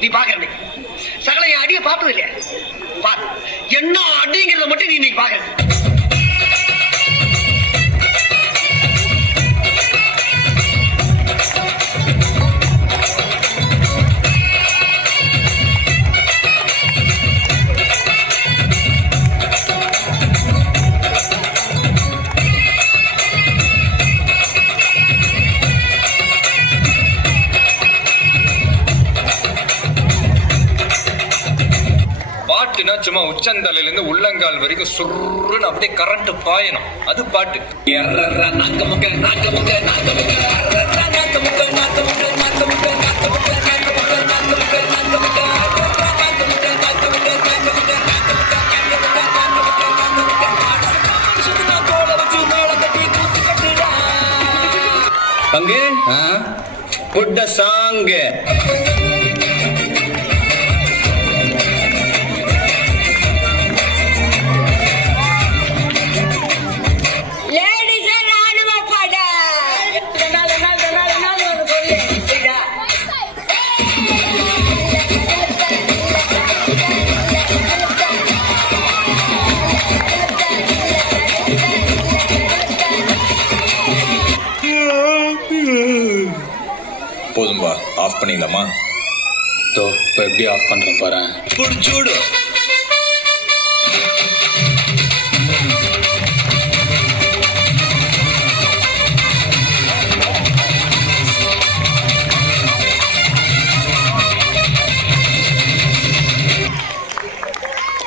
நீ பாக்குற சகல என் அடிய பார்த்தது இல்லையா? பாரு என்ன அடிங்கிறத மட்டும் நீ இன்னைக்கு பாக்குற. பாட்டுனா சும்மா உச்சந்தலையில இருந்து உள்ளங்கால் வரைக்கும் சுருன்னு அப்படியே கரண்ட் பாயணும், அது பாட்டு. பங்கு புட்ட சாங். போதும்பா, ஆஃப் பண்ணிடலாமா? இப்போ எப்படி ஆஃப் பண்றேன் பாரு. புடிச்சூடு.